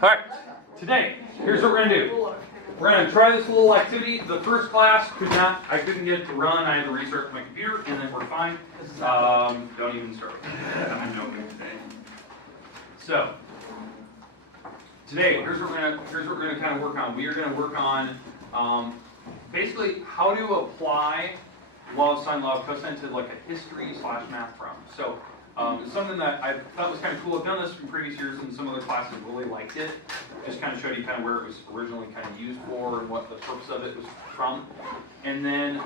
Alright, today, here's what we're going to do. We're going to try this little activity. The first class, I couldn't get it to run. I had to restart my computer, and then we're fine. Don't even start. I'm joking today. So, today, here's what we're going to kind of work on. We are going to work on basically how to apply law of sine, law of cosine to like a history/math problem. So, it's something that I thought was kind of cool. I've done this in previous years, and some other classes really liked it. Just kind of showed you kind of where it was originally kind of used for and what the purpose of it was from. And then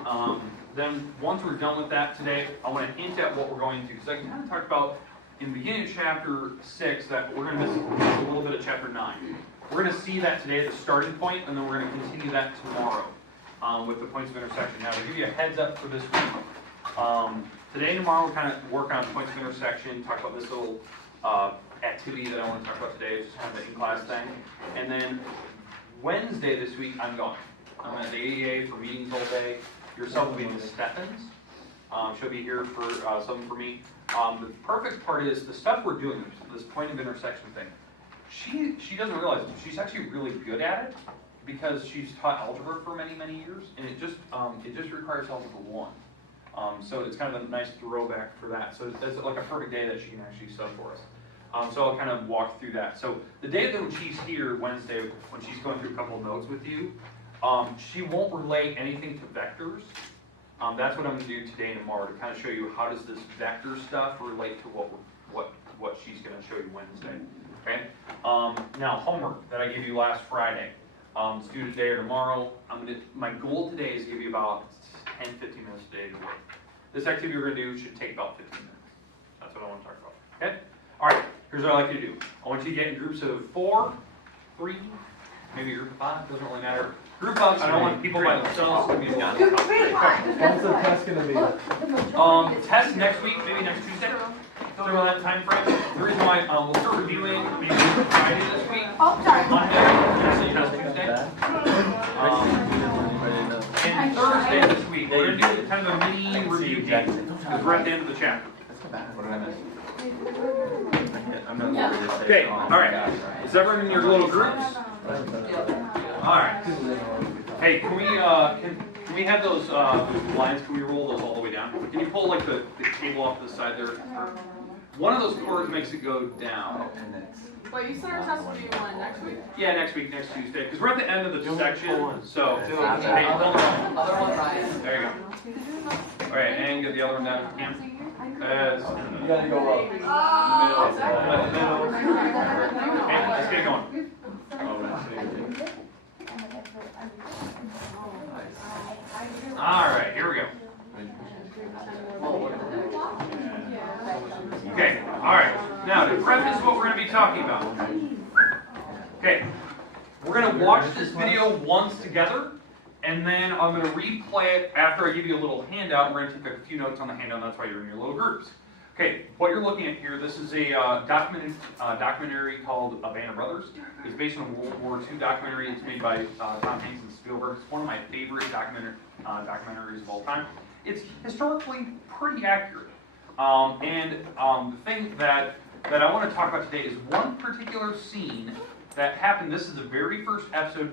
once we're done with that today, I want to hint at what we're going to, because I kind of talked about in the beginning of chapter 6 that we're going to miss a little bit of chapter 9. We're going to see that today at the starting point, and then we're going to continue that tomorrow with the points of intersection. Now, to give you a heads up for this week, today and tomorrow we'll kind of work on points of intersection, talk about this little activity that I want to talk about today. It's just kind of an in-class thing. And then Wednesday this week, I'm gone. I'm at the AEA for meetings all day. Yourself will be in Stephens. She'll be here for something for me. The perfect part is the stuff we're doing, this point of intersection thing, she doesn't realize it. She's actually really good at it because she's taught algebra for many, many years, and it just requires algebra 1. So it's kind of a nice throwback for that. So it's like a perfect day that she can actually sub for us. So I'll kind of walk through that. So the day that when she's here, Wednesday, when she's going through a couple of notes with you, she won't relate anything to vectors. That's what I'm going to do today and tomorrow to kind of show you how does this vector stuff relate to what she's going to show you Wednesday. Okay. Now homework that I gave you last Friday. It's due today or tomorrow. My goal today is to give you about 10-15 minutes a day to work. This activity we're going to do should take about 15 minutes. That's what I want to talk about. Okay? All right, here's what I like you to do. I want you to get in groups of 4, 3, maybe a group of 5, doesn't really matter. Group up, I don't want people by themselves to be done. When's the test going to be? Test next week, maybe next Tuesday. Something around that time frame. The reason why we'll start reviewing maybe Friday this week. Monday, test Tuesday. And Thursday this week, we're going to do kind of a mini review game because we're at the end of the chapter. What did I miss? Okay, all right. Is everyone in your little groups? All right. Hey, can we have those lines? Can we roll those all the way down? Can you pull like the cable off the side there? One of those cords makes it go down. Wait, you said our test will be when? Next week? Yeah, next week, next Tuesday, because we're at the end of the section. So, hey, hold on. There you go. All right, and get the other one down if you can. You gotta go up. Okay, let's get going. All right, here we go. Okay, all right. Now, to preface what we're going to be talking about. Okay, we're going to watch this video once together, and then I'm going to replay it after I give you a little handout. We're going to take a few notes on the handout, and that's why you're in your little groups. Okay, what you're looking at here, this is a documentary called A Band of Brothers. It's based on a World War II documentary. It's made by Tom Hanks and Spielberg. It's one of my favorite documentaries of all time. It's historically pretty accurate. The thing that I want to talk about today is one particular scene that happened. This is the very first episode.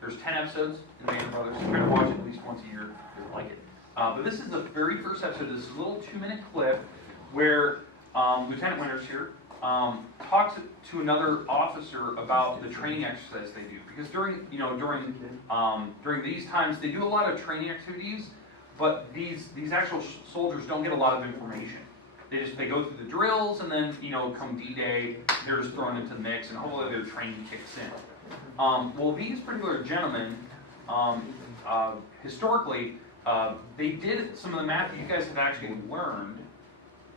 There's 10 episodes in The Band of Brothers. You try to watch it at least once a year if you like it. But this is the very first episode. This is a little 2-minute clip where Lieutenant Winters here talks to another officer about the training exercise they do. Because during these times they do a lot of training activities, but these actual soldiers don't get a lot of information. They go through the drills, and then come D-Day, they're just thrown into the mix, and hopefully their training kicks in. Well, these particular gentlemen, historically, they did some of the math that you guys have actually learned,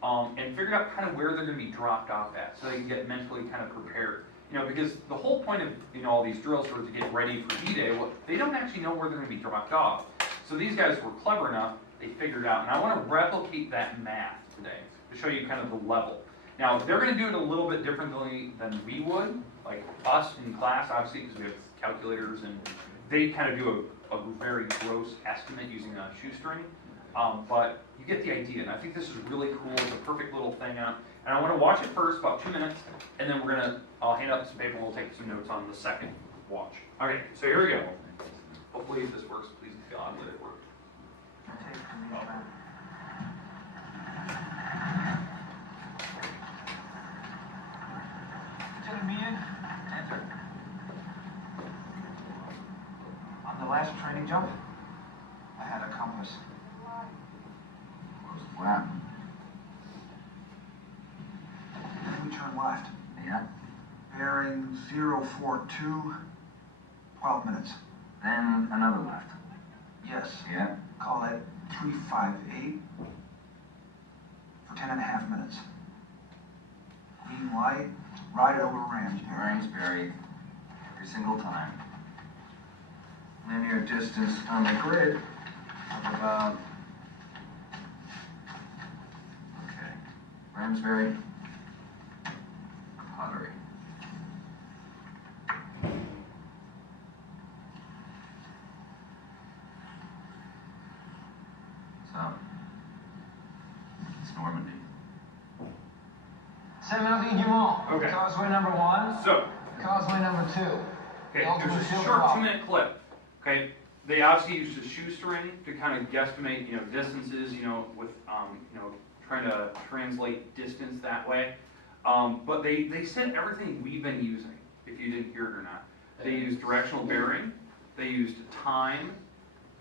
and figured out kind of where they're going to be dropped off at, so they can get mentally kind of prepared. Because the whole point of all these drills were to get ready for D-Day. Well, they don't actually know where they're going to be dropped off. So these guys were clever enough; they figured out. And I want to replicate that math today to show you kind of the level. Now, they're going to do it a little bit differently than we would, like us in class, obviously, because we have calculators, and they kind of do a very gross estimate using a shoestring. But you get the idea, and I think this is really cool. It's a perfect little thing. And I want to watch it first, about 2 minutes, and then I'll hand out some paper and we'll take some notes on the second watch. Okay, so here we go. Hopefully if this works, please God let it work. Enter. On the last training jump, I had a compass. Was flat. Then we turn left. Yeah. Bearing 042, 12 minutes. Then another left. Yes. Yeah. Call it 358 for 10.5 minutes. Green light, ride it over Ramsbury. Ramsbury, every single time. Linear distance on the grid of about, okay, Ramsbury, Pottery. So, it's Normandy. Okay. Causeway number 1, So, causeway number 2. okay, there's a short 2-minute clip. Okay, they obviously used a shoestring to kind of guesstimate, distances, with, trying to translate distance that way. But they said everything we've been using, if you didn't hear it or not. They used directional bearing, they used time,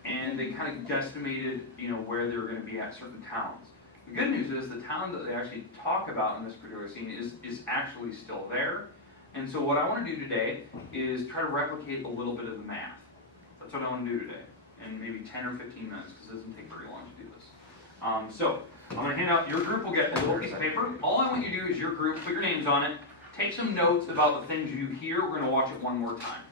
and they kind of guesstimated, where they were going to be at certain towns. The good news is the town that they actually talk about in this particular scene is actually still there. And so what I want to do today is try to replicate a little bit of the math. That's what I want to do today, in maybe 10 or 15 minutes, because it doesn't take very long to do this. So I'm going to hand out, your group will get a little piece of paper. All I want you to do is your group, put your names on it, take some notes about the things you hear. We're going to watch it one more time.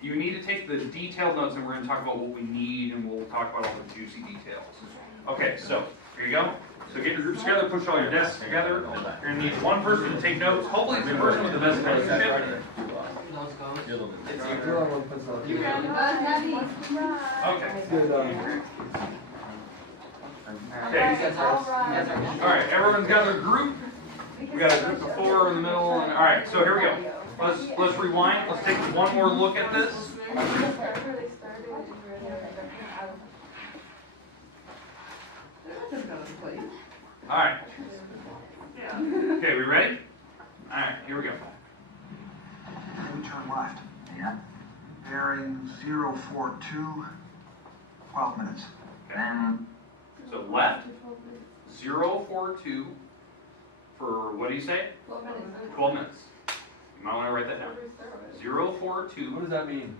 You need to take the detailed notes, and we're going to talk about what we need, and we'll talk about all the juicy details. Okay, so here you go. So get your groups together, push all your desks together. You're going to need one person to take notes. Hopefully it's the person with the best penmanship. Okay. Good, Okay. All right, everyone's got their group. We got a group of 4 in the middle, and all right. So here we go. Let's rewind. Let's take one more look at this. All right. Okay, we ready? All right, here we go. Then we turn left. Yeah. Bearing 042, 12 minutes. Okay. So left, 042 for, what do you say? 12 minutes. You might want to write that down. 042. What does that mean?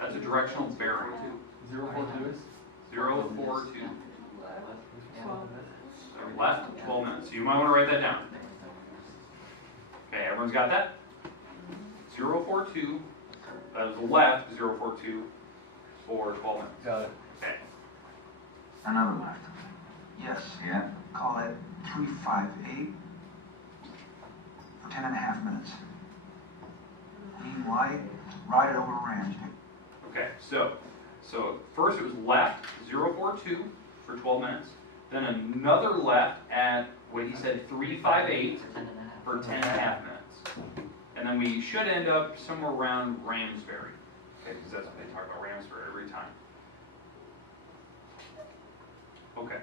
That's a directional bearing. 042 is? 042. So left, 12 minutes. So you might want to write that down. Okay, everyone's got that? 042. That is the left, 042 for 12 minutes. Got it. Okay. Another left. Yes. Yeah. Call it 358 for 10.5 minutes. Green light, ride it over Ramsbury. Okay, so first it was left, 042 for 12 minutes. Then another left at, what he said, 358 for 10.5 minutes. And then we should end up somewhere around Ramsbury. Okay, because that's what they talk about, Ramsbury, every time. Okay.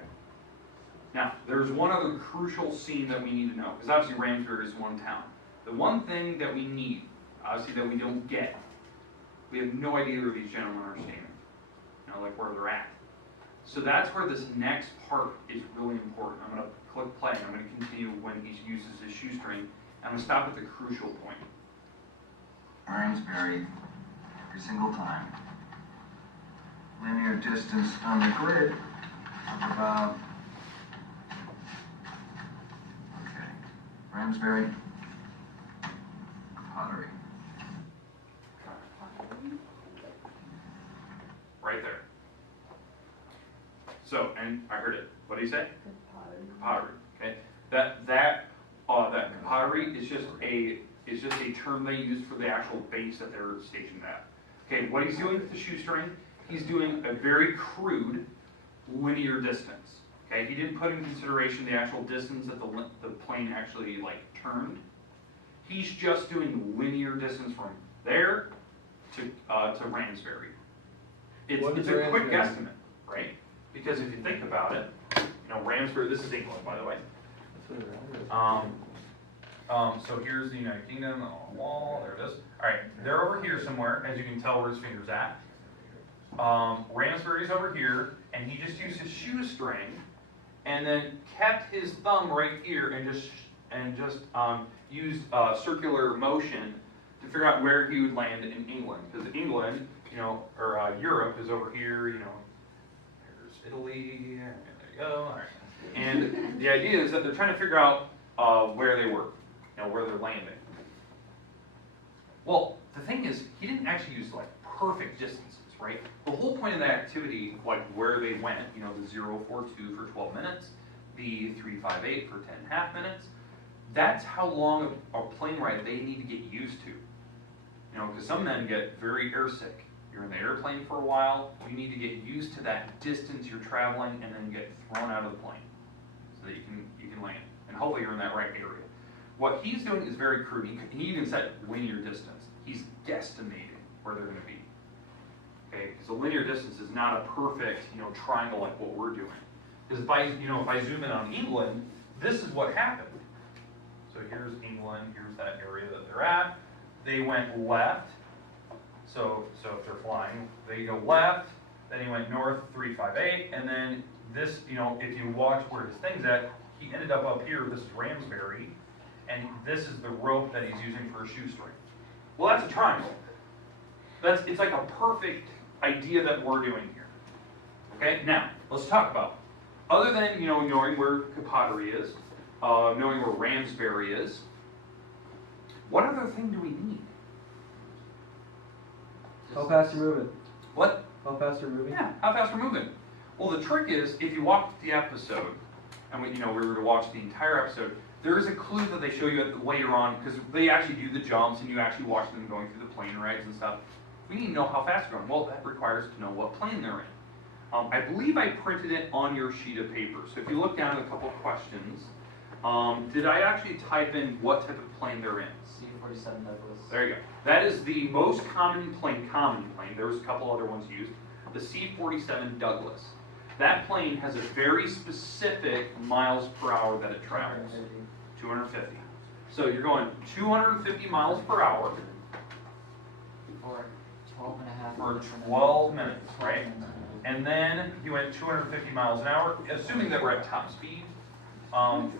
Now, there's one other crucial scene that we need to know, because obviously Ramsbury is one town. The one thing that we need, obviously that we don't get, we have no idea where these gentlemen are standing. Like where they're at. So that's where this next part is really important. I'm going to click play, and I'm going to continue when he uses his shoestring. I'm going to stop at the crucial point. Ramsbury, every single time. Linear distance on the grid of about, okay, Ramsbury, Pottery. Right there. So, and I heard it. What do you say? Pottery. Okay. That pottery is just a term they use for the actual base that they're stationed at. Okay. What he's doing with the shoestring, he's doing a very crude linear distance. Okay, he didn't put in consideration the actual distance that the plane actually like turned. He's just doing linear distance from there to Ramsbury. It's What is a quick Ramsbury? guesstimate, right? Because if you think about it, you know, Ramsbury, this is England, by the way. So here's the United Kingdom on the wall, there it is. All right, they're over here somewhere, as you can tell where his finger's at. Ramsbury's over here, and he just used his shoestring, and then kept his thumb right here, and just used circular motion to figure out where he would land in England. Because England, you know, or Europe is over here, you know, there's Italy, there you go, all right. And the idea is that they're trying to figure out where they were, you know, where they're landing. Well, the thing is, he didn't actually use like perfect distances, right? The whole point of that activity, like where they went, you know, the 042 for 12 minutes, the 358 for 10.5 minutes, that's how long a plane ride they need to get used to. You know, because some men get very airsick. You're in the airplane for a while, you need to get used to that distance you're traveling and then get thrown out of the plane so that you can land. And hopefully you're in that right area. What he's doing is very crude. He even said linear distance. He's guesstimating where they're going to be. Okay, so linear distance is not a perfect, you know, triangle like what we're doing. Because if I zoom in on England, this is what happened. So here's England, here's that area that they're at. They went left. So if they're flying, they go left, then he went north 358, and then this, you know, if you watch where his thing's at, he ended up here, this is Ramsbury, and this is the rope that he's using for a shoestring. Well, that's a triangle. It's like a perfect idea that we're doing here. Okay, now, let's talk about, other than, you know, knowing where cont'd is, knowing where Ramsbury is, what other thing do we need? How fast are you moving? What? How fast are you moving? Yeah, how fast we're moving. Well, the trick is, if you watch the episode, and we were to watch the entire episode, there is a clue that they show you later on, because they actually do the jumps, and you actually watch them going through the plane rides and stuff. We need to know how fast they're going. Well, that requires to know what plane they're in. I believe I printed it on your sheet of paper. So if you look down at a couple of questions, did I actually type in what type of plane they're in? C-47 Douglas. There you go. That is the most common plane. There was a couple other ones used. The C-47 Douglas. That plane has a very specific miles per hour that it travels. 250. So you're going 250 miles per hour For 12 and a half for minutes. 12 minutes, right? And then you went 250 miles an hour, assuming that we're at top speed,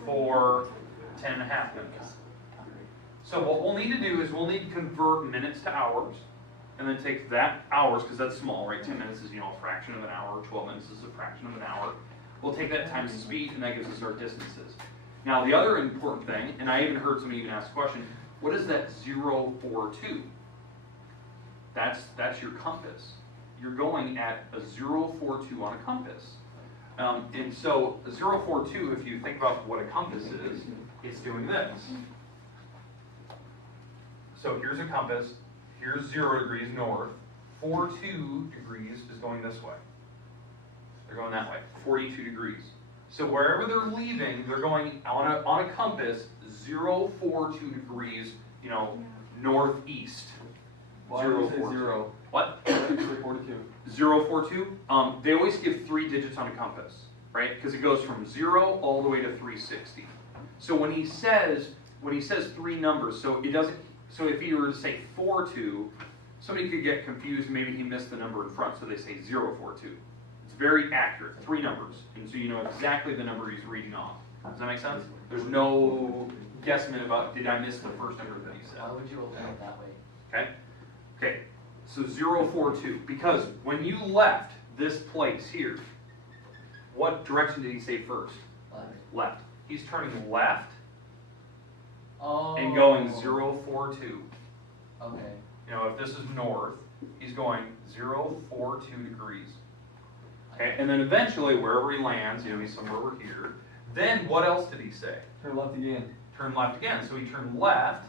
for 10 and a half minutes. So what we'll need to do is we'll need to convert minutes to hours, and then take that hours, because that's small, right? 10 minutes is, you know, a fraction of an hour, 12 minutes is a fraction of an hour. We'll take that times the speed, and that gives us our distances. Now, the other important thing, and I even heard somebody even ask a question, what is that 042? That's your compass. You're going at a 042 on a compass. And so, a 042, if you think about what a compass is, it's doing this. So here's a compass, here's 0 degrees north, 42 degrees is going this way. They're going that way, 42 degrees. So wherever they're leaving, they're going on a compass, 042 degrees, you know, northeast. Why do you say 0? What? Why do you say 42? 042? They always give 3 digits on a compass, right? Because it goes from 0 all the way to 360. So when he says 3 numbers, so it doesn't. So if he were to say 42, somebody could get confused. Maybe he missed the number in front, so they say 042. It's very accurate, 3 numbers, and so you know exactly the number he's reading off. Does that make sense? There's no guessment about did I miss the first number that he said. Why would you open it that way? Okay? Okay, so 042, because when you left this place here, what direction did he say first? Left. He's turning left and going 042. Okay. You know, if this is north, he's going 042 degrees. Okay, and then eventually, wherever he lands, you know, he's somewhere over here. Then what else did he say? Turn left again. Turn left again. So he turned left,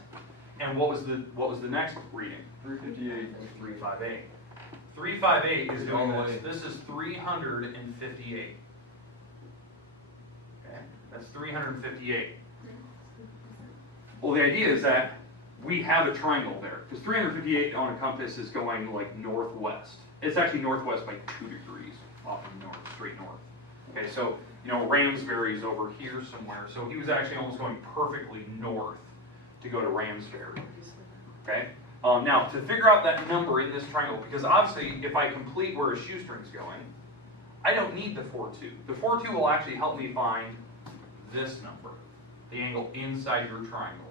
and what was the next reading? 358. 358. 358 is doing All the this. way. This is 358. That's 358. Well, the idea is that we have a triangle there, because 358 on a compass is going like northwest. It's actually northwest by 2 degrees off of north, straight north. Okay, so, you know, Ramsbury is over here somewhere, so he was actually almost going perfectly north to go to Ramsbury. Okay, now to figure out that number in this triangle, because obviously if I complete where a shoestring's going, I don't need the 4-2. The 4-2 will actually help me find this number, the angle inside your triangle.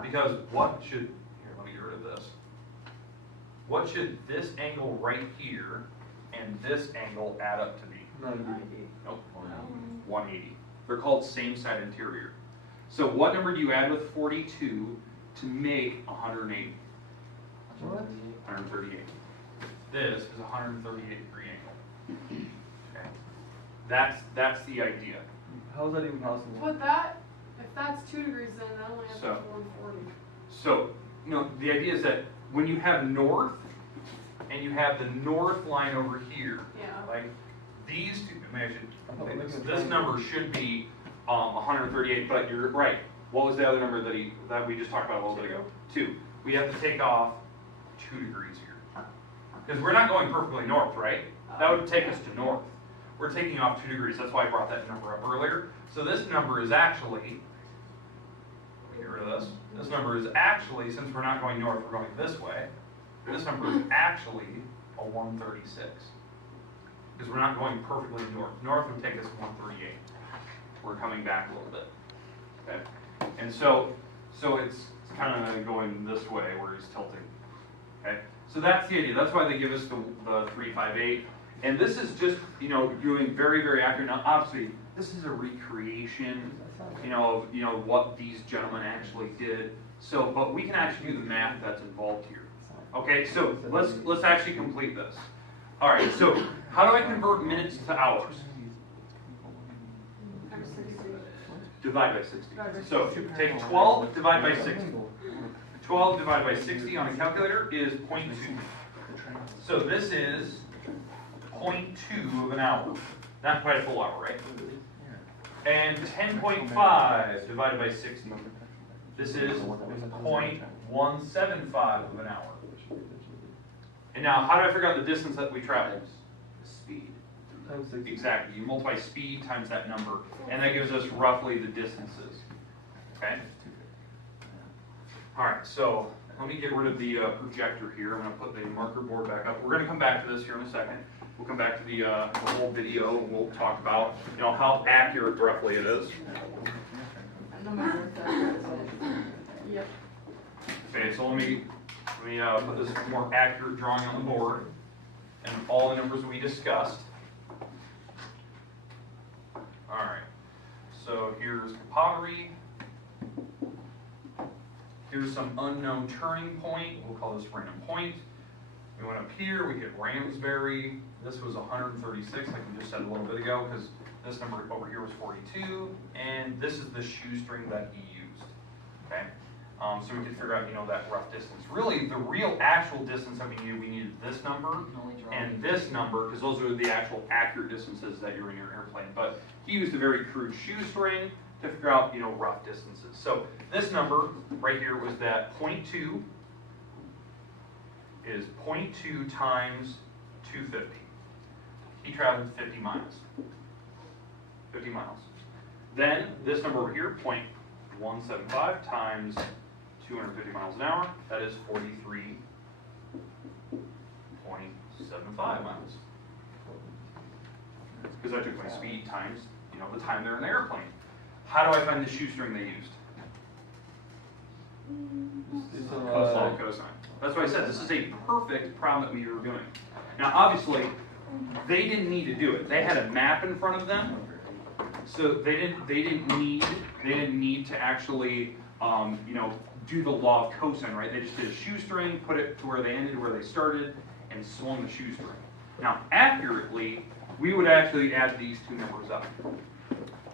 Because what should, here, let me get rid of this. What should this angle right here and this angle add up to be? 90. Nope, 180. They're called same side interior. So what number do you add with 42 to make 180? What? 138. This is a 138 degree angle. Okay. That's the idea. How is that even possible? But that, if that's 2 degrees, then that only adds So- up to 140. So, you know, the idea is that when you have north and you have the north line over here, Yeah. like these two, maybe I should, this number should be 138, but you're right. What was the other number that we just talked about a little bit ago? 2. We have to take off 2 degrees here. Because we're not going perfectly north, right? That would take us to north. We're taking off 2 degrees. That's why I brought that number up earlier. So this number is actually, get rid of this. This number is actually, since we're not going north, we're going this way. This number is actually a 136. Because we're not going perfectly north. North would take us 138. We're coming back a little bit. Okay? And so it's kind of going this way where he's tilting. Okay? So that's the idea. That's why they give us the 358. And this is just, you know, doing very, very accurate. Now, obviously, this is a recreation, you know, of what these gentlemen actually did. So, but we can actually do the math that's involved here. Okay, so let's actually complete this. All right, so how do I convert minutes to hours? Divide by 60. So take 12, divide by 60. 12 divided by 60 on a calculator is 0.2. So this is 0.2 of an hour. Not quite a full hour, right? And 10.5 divided by 60. This is 0.175 of an hour. And now, how do I figure out the distance that we traveled? Speed. Exactly. You multiply speed times that number, and that gives us roughly the distances. Okay? All right, so let me get rid of the projector here. I'm going to put the marker board back up. We're going to come back to this here in a second. We'll come back to the whole video, and we'll talk about, you know, how accurate roughly it is. Yep. Okay, so let me put this more accurate drawing on the board, and all the numbers we discussed. All right, so here's pottery. Here's some unknown turning point. We'll call this random point. We went up here, we hit Ramsbury. This was 136, like we just said a little bit ago, because this number over here was 42, and this is the shoestring that he used. Okay, so we could figure out, you know, that rough distance. Really, the real actual distance that we needed this number and this number, because those are the actual accurate distances that you're in your airplane. But he used a very crude shoestring to figure out, you know, rough distances. So this number right here was that 0.2 is 0.2 times 250. He traveled 50 miles. 50 miles. Then this number over here, 0.175 times 250 miles an hour, that is 43.75 miles. Because I took my speed times, you know, the time they're in the airplane. How do I find the shoestring they used? Cosine. That's why I said this is a perfect problem that we were doing. Now, obviously, they didn't need to do it. They had a map in front of them, so they didn't need to actually, you know, do the law of cosine, right? They just did a shoestring, put it to where they ended, where they started, and swung the shoestring. Now, accurately, we would actually add these two numbers up.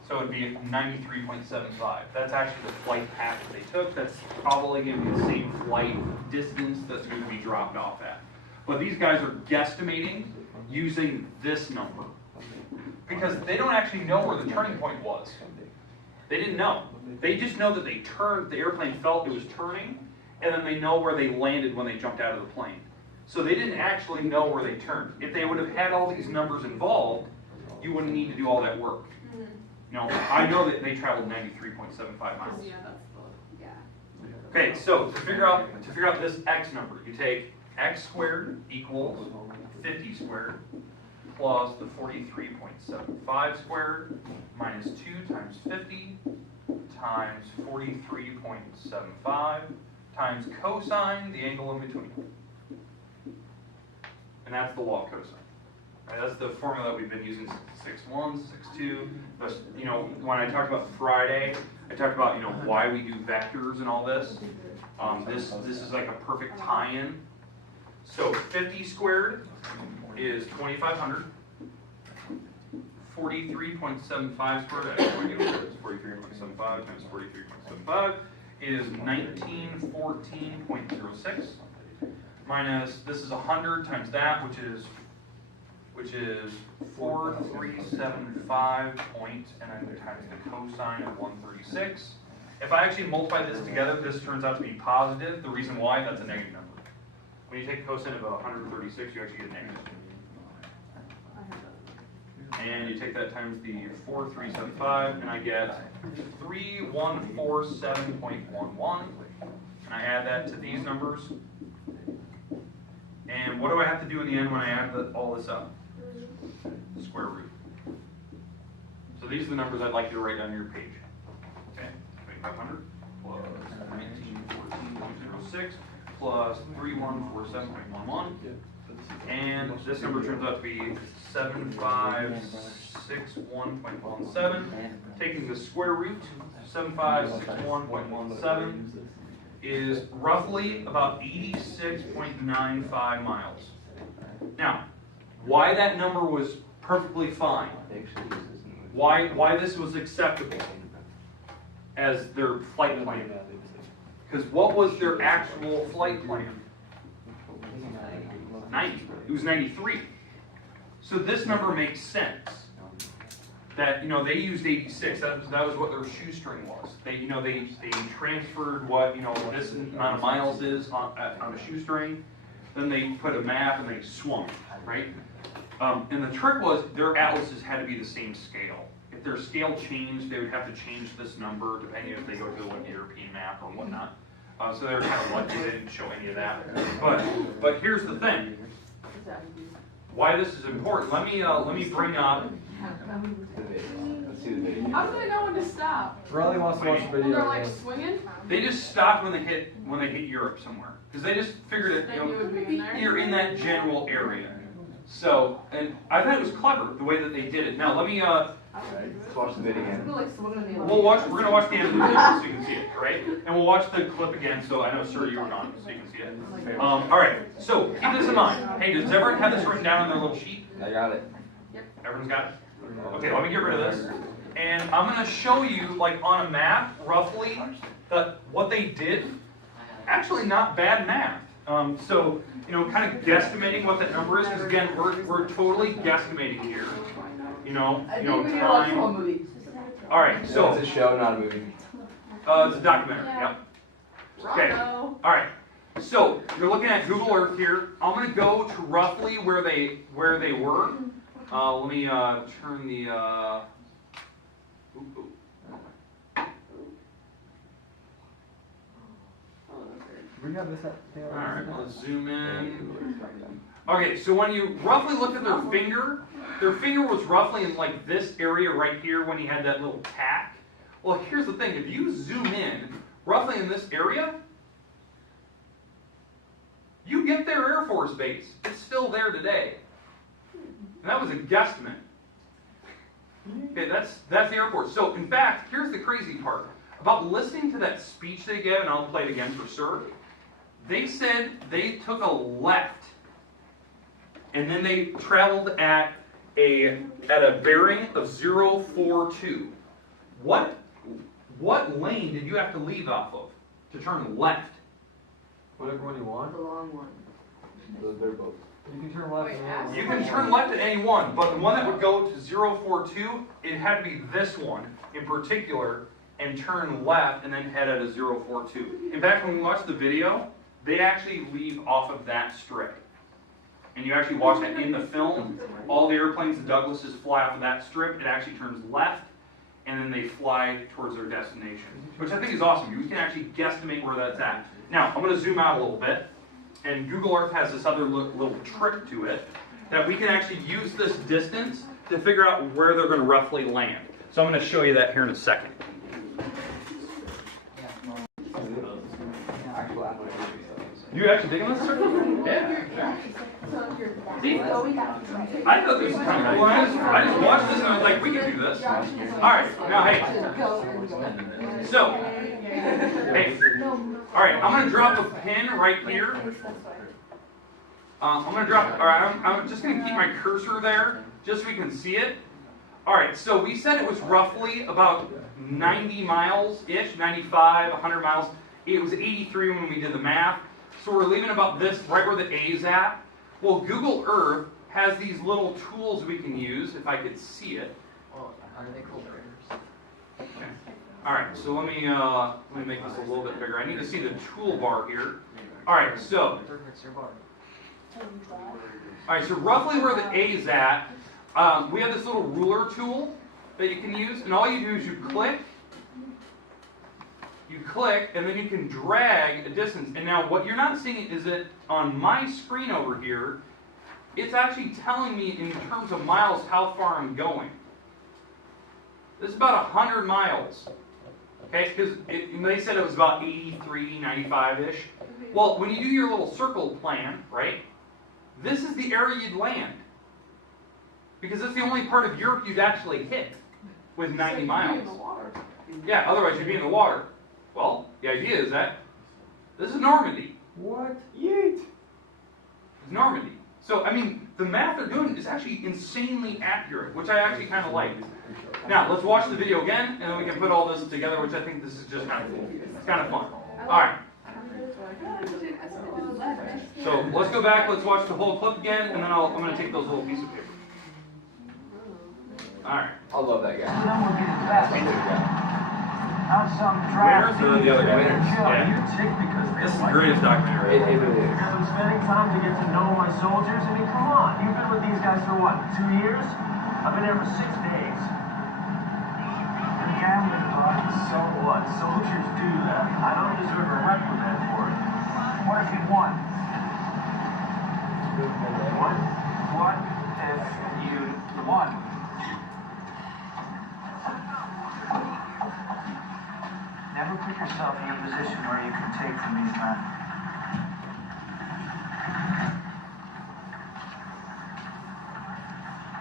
So it would be 93.75. That's actually the flight path that they took. That's probably going to be the same flight distance that's going to be dropped off at. But these guys are guesstimating using this number, because they don't actually know where the turning point was. They didn't know. They just know that they turned, the airplane felt it was turning, and then they know where they landed when they jumped out of the plane. So they didn't actually know where they turned. If they would have had all these numbers involved, you wouldn't need to do all that work. You know, I know that they traveled 93.75 miles. Yeah, that's the, yeah. Okay, so to figure out this x number, you take x squared equals 50 squared plus the 43.75 squared minus 2 times 50 times 43.75 times cosine, the angle in between. And that's the law of cosine. Right, that's the formula that we've been using since 6.1, 6.2. But, you know, when I talked about Friday, I talked about, you know, why we do vectors and all this. This is like a perfect tie-in. So 50 squared is 2,500. 43.75 squared, I have no idea what it is. 43.75 times 43.75 is 1914.06. Minus, this is 100 times that, which is 4375 point, and then times the cosine of 136. If I actually multiply this together, this turns out to be positive. The reason why, that's a negative number. When you take cosine of 136, you actually get a negative. And you take that times the 4375, and I get 3147.11. And I add that to these numbers. And what do I have to do in the end when I add all this up? Square root. So these are the numbers I'd like you to write down your page. Okay, 2,500 plus 1914.06 plus 3147.11. And this number turns out to be 7561.17. Taking the square root, 7561.17 is roughly about 86.95 miles. Now, why that number was perfectly fine, why this was acceptable as their flight plan, because what was their actual flight plan? 90. It was 93. So this number makes sense. That, you know, they used 86. That was what their shoestring was. They transferred what, you know, this amount of miles is on a shoestring. Then they put a map and they swung it, right? And the trick was their atlases had to be the same scale. If their scale changed, they would have to change this number depending if they go to an European map or whatnot. So they were kind of lucky they didn't show any of that. But here's the thing. Why this is important? Let me bring up. How do they know when to stop? Riley wants to watch the When video. they're like again. swinging? They just stopped when they hit Europe somewhere because they just figured it. They You knew it would be in know, there. you're in that general area. So, and I thought it was clever the way that they did it. Now let me. Let's watch the video again. Like swinging in the We're gonna watch the end of the video so you can see it, right? And we'll watch the clip again. So I know, sir, you were gone, so you can see it. All right. So keep this in mind. Hey, does everyone have this written down on their little sheet? I got it. Everyone's got it? Okay, let me get rid of this. And I'm going to show you, like on a map, roughly, that what they did. Actually, not bad math. So, you know, kind of guesstimating what that number is, because again, we're totally guesstimating here. You know, time. All right, so It's a show, not a movie. it's a documentary. Yep. Okay. Bravo. All right. So you're looking at Google Earth here. I'm going to go to roughly where they were. Let me turn the. We got this at All right, let's zoom in. Okay, so when you roughly look at their finger was roughly in like this area right here when he had that little tack. Well, here's the thing: if you zoom in roughly in this area, you get their Air Force Base. It's still there today. And that was a guesstimate. Okay, that's the airport. So, in fact, here's the crazy part. About listening to that speech they gave, and I'll play it again for sure. They said they took a left, and then they traveled at a bearing of 042. What lane did you have to leave off of to turn left? whatever one you want. The long one. They're both. You can turn left. Wait, and ask- right. You can turn left at any one, but the one that would go to 042, it had to be this one in particular, and turn left and then head at a 042. In fact, when we watch the video, they actually leave off of that strip. And you actually watch that in the film. All the airplanes, the Douglases, fly off of that strip. It actually turns left, and then they fly towards their destination, which I think is awesome. You can actually guesstimate where that's at. Now, I'm going to zoom out a little bit, and Google Earth has this other little trick to it, that we can actually use this distance to figure out where they're going to roughly land. So I'm going to show you that here in a second. You actually digging this circle? Yeah. See, I thought this was kind of cool. I just watched this and I was like, we can do this. Alright, now hey. So, hey. Alright, I'm going to drop a pin right here. I'm just going to keep my cursor there, just so we can see it. Alright, so we said it was roughly about 90 miles-ish, 95, 100 miles. It was 83 when we did the math. So we're leaving about this, right where the A is at. Well, Google Earth has these little tools we can use, if I could see it. Well, are they called graders? Okay. Alright, so let me make this a little bit bigger. I need to see the toolbar here. Alright, so roughly where the A is at, we have this little ruler tool that you can use, and all you do is you click, and then you can drag a distance. And now what you're not seeing is that on my screen over here, it's actually telling me in terms of miles how far I'm going. This is about 100 miles. Okay, because they said it was about 83, 95-ish. Well, when you do your little circle plan, right, this is the area you'd land. Because it's the only part of Europe you'd actually hit with 90 miles. Yeah, otherwise you'd be in the water. Well, the idea is that this is Normandy. What? Yeet! It's Normandy. So, I mean, the math they're doing is actually insanely accurate, which I actually kind of like. Now, let's watch the video again, and then we can put all this together, which I think this is just kind of cool. It's kind of fun. All right. So, let's go back, let's watch the whole clip again, and then I'm going to take those little pieces of paper. All right. I love that guy. Winners or the other guy? Yeah. This is the greatest documentary. It really is. Because I'm spending time to get to know my soldiers. I mean, come on. You've been with these guys for what, 2 years? I've been there for 6 days. And gambling talk, so what? Soldiers do that. I don't deserve a reprimand for it. What if you won? What if you won? Never put yourself in a position where you can take from these men.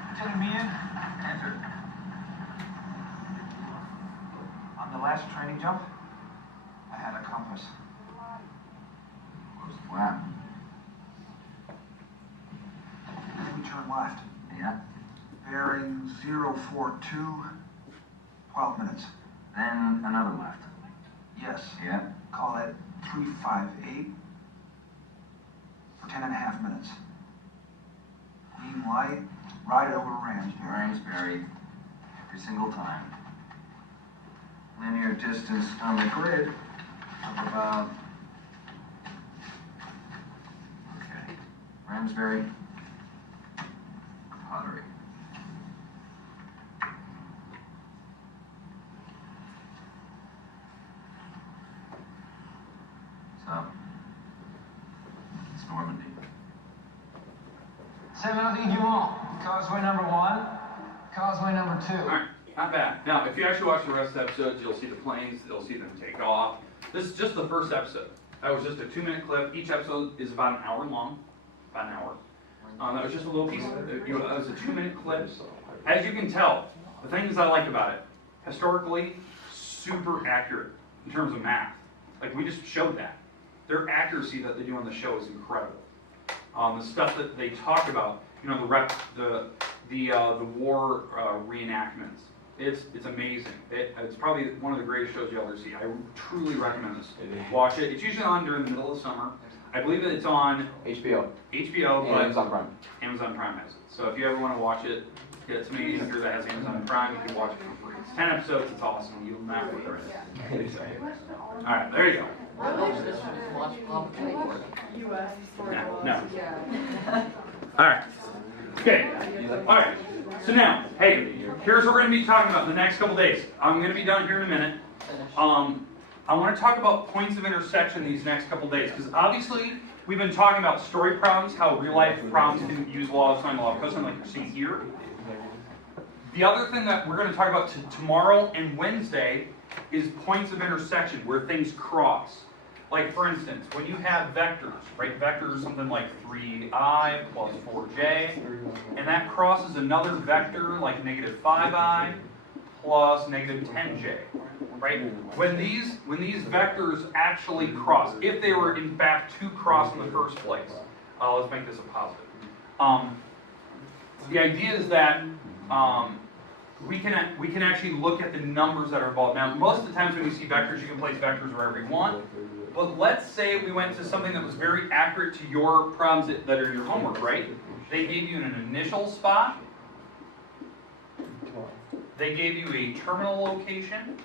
Lieutenant Meehan? Answer. On the last training jump, I had a compass. What was the plan? We turn left. Yeah. Bearing 042, 12 minutes. Then another left. Yes. Yeah. Call it 358 for 10.5 minutes. Green light, ride it over Ramsbury. Ramsbury, every single time. Linear distance on the grid of about... Okay. Ramsbury, Pottery. So, it's Normandy. Causeway number 1, causeway number 2. All right, not bad. Now, if you actually watch the rest of the episodes, you'll see the planes, you'll see them take off. This is just the first episode. That was just a 2-minute clip. Each episode is about an hour long, about an hour. That was just a little piece. It was a 2-minute clip. As you can tell, the things I like about it, historically, super accurate in terms of math. Like, we just showed that. Their accuracy that they do on the show is incredible. The stuff that they talk about, you know, the war reenactments. It's amazing. It's probably one of the greatest shows you'll ever see. I truly recommend this. Watch it. It's usually on during the middle of summer. I believe that it's on HBO. HBO, And but Amazon Prime. Amazon Prime has it. So if you ever want to watch it, Get somebody in here that has Amazon Prime, you can watch it for free. It's 10 episodes, it's awesome, you'll not regret it. Alright, there you go. No. Alright. Okay. Alright. So now, hey, here's what we're going to be talking about the next couple days. I'm going to be done here in a minute. I want to talk about points of intersection these next couple days, because obviously we've been talking about story problems, how real life problems can use law of sine, law of cosine, like you're seeing here. The other thing that we're going to talk about tomorrow and Wednesday is points of intersection, where things cross. Like for instance, when you have vectors, right? Vectors something like 3i plus 4j, and that crosses another vector like negative 5i plus negative 10j, right? When these vectors actually cross, if they were in fact to cross in the first place, let's make this a positive. The idea is that we can actually look at the numbers that are involved. Now, most of the times when you see vectors, you can place vectors wherever you want. But let's say we went to something that was very accurate to your problems that are in your homework, right? They gave you an initial spot. They gave you a terminal location.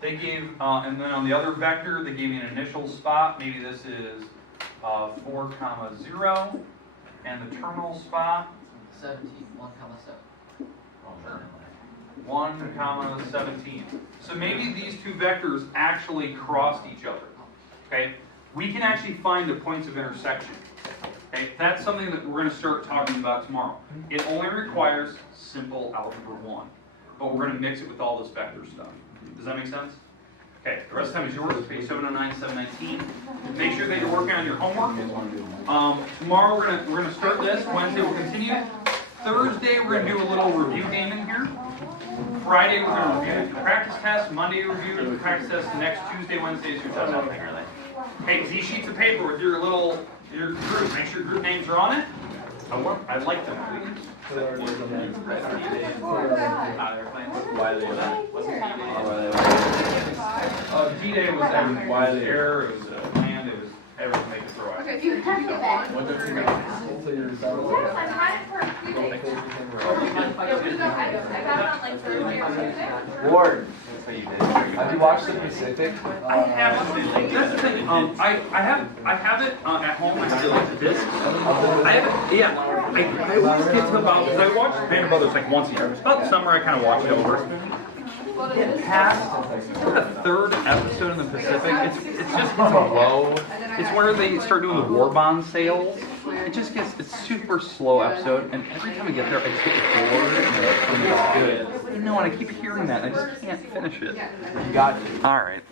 They gave, and then on the other vector, they gave you an initial spot. Maybe this is 4, 0, and the terminal spot. 17, 1, 7. 1, 17. So maybe these two vectors actually crossed each other. Okay? We can actually find the points of intersection. Okay? That's something that we're going to start talking about tomorrow. It only requires simple algebra 1. But we're going to mix it with all this vector stuff. Does that make sense? Okay, the rest of the time is yours. Page 709, 719. Make sure that you're working on your homework. Tomorrow we're gonna start this. Wednesday we'll continue. Thursday we're gonna do a little review game in here. Friday we're gonna review the practice test. Monday review the practice test. Next Tuesday, Wednesday is your test. Hey, these sheets of paper with your group. Make sure group names are on it. I'd like them, please. D-Day was error, it was land, it was everything they could throw out. Okay, you have to get back. What the Yes, I've had it for a few days. I got it on like Thursday or Tuesday. Ward, have you watched the Pacific? I haven't. That's the thing. I have it at home. I have it like the disc. I have it. Yeah. I always get to about because I watch Band of Brothers like once a year. About the summer, I kind of watch it over. Get past the third episode in the Pacific. It's just low. It's where they start doing the war bond sales. It's super slow episode, and every time I get there, I just get bored, and it's good. You know, and I keep hearing that, and I just can't finish it. You got it. All right.